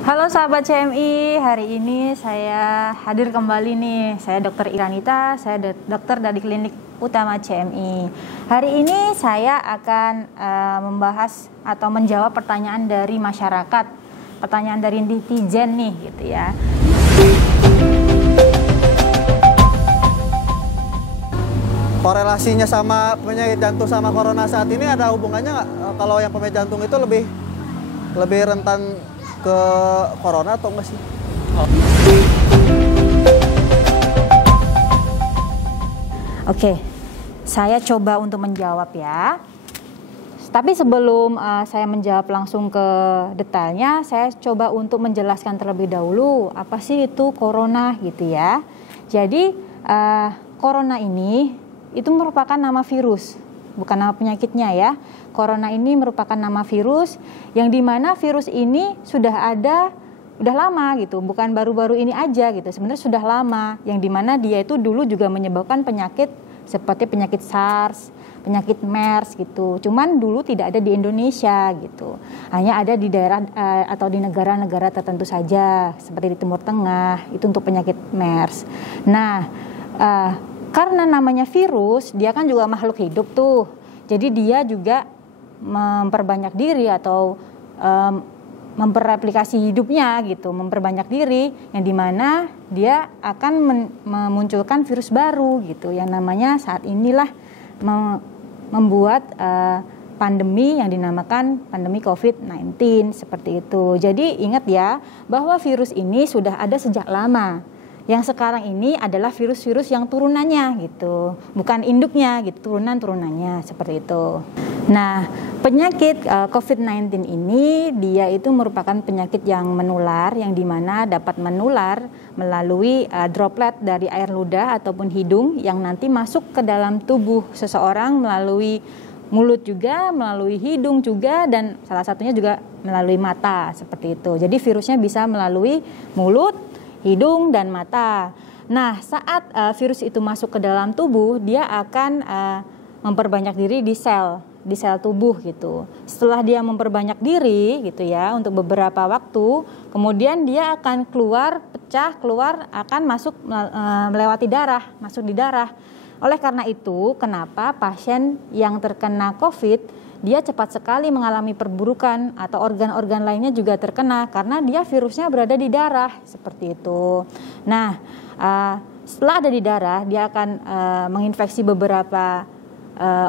Halo sahabat CMI, hari ini saya hadir kembali nih. Saya Dr. Iranita, saya dokter dari Klinik Utama CMI. Hari ini saya akan membahas atau menjawab pertanyaan dari masyarakat, pertanyaan dari netizen nih gitu ya. Korelasinya sama penyakit jantung sama corona saat ini ada hubungannya nggak? Kalau yang penyakit jantung itu lebih rentan ke corona atau enggak sih? Oke, saya coba untuk menjawab ya. Tapi sebelum saya menjawab langsung ke detailnya, saya coba untuk menjelaskan terlebih dahulu apa sih itu corona gitu ya. Jadi corona ini itu merupakan nama virus, bukan nama penyakitnya ya. Corona ini merupakan nama virus yang dimana virus ini sudah lama gitu, bukan baru-baru ini aja gitu. Sebenarnya sudah lama, yang dimana dia itu dulu juga menyebabkan penyakit seperti penyakit SARS, penyakit MERS gitu. Cuman dulu tidak ada di Indonesia gitu. Hanya ada di daerah atau di negara-negara tertentu saja, seperti di Timur Tengah, itu untuk penyakit MERS. Nah, karena namanya virus, dia kan juga makhluk hidup tuh. Jadi dia juga memperbanyak diri atau memperreplikasi hidupnya gitu, memperbanyak diri, yang dimana dia akan memunculkan virus baru gitu, yang namanya saat inilah membuat pandemi yang dinamakan pandemi COVID-19 seperti itu. Jadi ingat ya bahwa virus ini sudah ada sejak lama. Yang sekarang ini adalah virus-virus yang turunannya gitu, bukan induknya gitu, turunannya seperti itu. Nah, penyakit COVID-19 ini dia itu merupakan penyakit yang menular, yang dimana dapat menular melalui droplet dari air ludah ataupun hidung yang nanti masuk ke dalam tubuh seseorang melalui mulut juga, melalui hidung juga, dan salah satunya juga melalui mata seperti itu. Jadi virusnya bisa melalui mulut, hidung, dan mata. Nah, saat virus itu masuk ke dalam tubuh, dia akan memperbanyak diri di sel tubuh gitu. Setelah dia memperbanyak diri gitu ya untuk beberapa waktu, kemudian dia akan pecah keluar, akan masuk melewati darah, masuk di darah. Oleh karena itu, kenapa pasien yang terkena COVID dia cepat sekali mengalami perburukan atau organ-organ lainnya juga terkena karena dia virusnya berada di darah seperti itu. Nah, setelah ada di darah, dia akan menginfeksi beberapa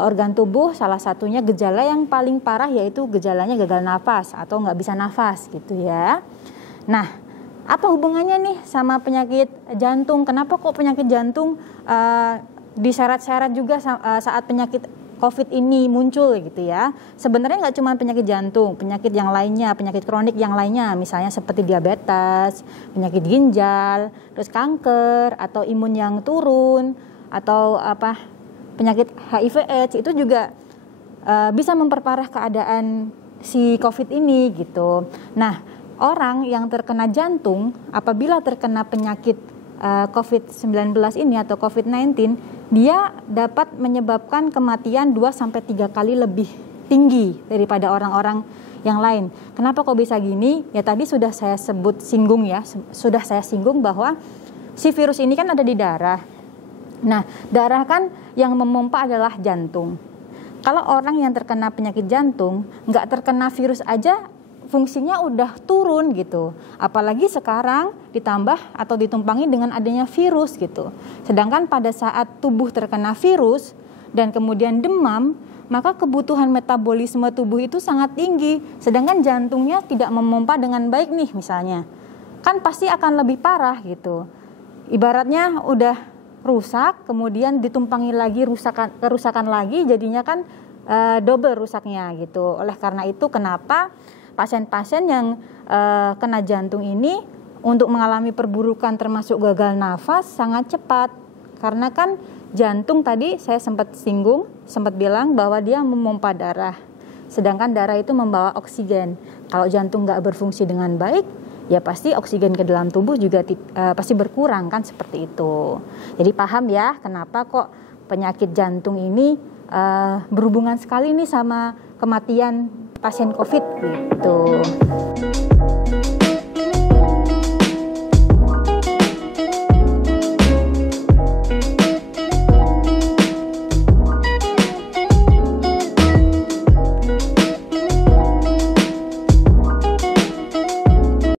organ tubuh, salah satunya gejala yang paling parah yaitu gejalanya gagal nafas atau nggak bisa nafas gitu ya. Nah, apa hubungannya nih sama penyakit jantung? Kenapa kok penyakit jantung diseret-seret juga saat penyakit COVID ini muncul gitu ya? Sebenarnya nggak cuma penyakit jantung, penyakit yang lainnya, penyakit kronik yang lainnya, misalnya seperti diabetes, penyakit ginjal, terus kanker atau imun yang turun atau penyakit HIV/AIDS itu juga bisa memperparah keadaan si COVID ini gitu. Nah, orang yang terkena jantung apabila terkena penyakit COVID-19 ini atau COVID-19, dia dapat menyebabkan kematian 2-3 kali lebih tinggi daripada orang-orang yang lain. Kenapa kok bisa gini? Ya tadi sudah saya singgung bahwa si virus ini kan ada di darah. Nah, darah kan yang memompa adalah jantung. Kalau orang yang terkena penyakit jantung, nggak terkena virus aja, fungsinya udah turun gitu. Apalagi sekarang ditambah atau ditumpangi dengan adanya virus gitu. Sedangkan pada saat tubuh terkena virus dan kemudian demam, maka kebutuhan metabolisme tubuh itu sangat tinggi. Sedangkan jantungnya tidak memompa dengan baik nih misalnya. Kan pasti akan lebih parah gitu. Ibaratnya udah rusak, kemudian ditumpangi lagi kerusakan lagi, jadinya kan double rusaknya gitu. Oleh karena itu kenapa pasien-pasien yang kena jantung ini untuk mengalami perburukan termasuk gagal nafas sangat cepat. Karena kan jantung tadi saya sempat bilang bahwa dia memompa darah. Sedangkan darah itu membawa oksigen. Kalau jantung nggak berfungsi dengan baik, ya pasti oksigen ke dalam tubuh juga pasti berkurang kan seperti itu. Jadi paham ya kenapa kok penyakit jantung ini berhubungan sekali nih sama kematian pasien COVID gitu.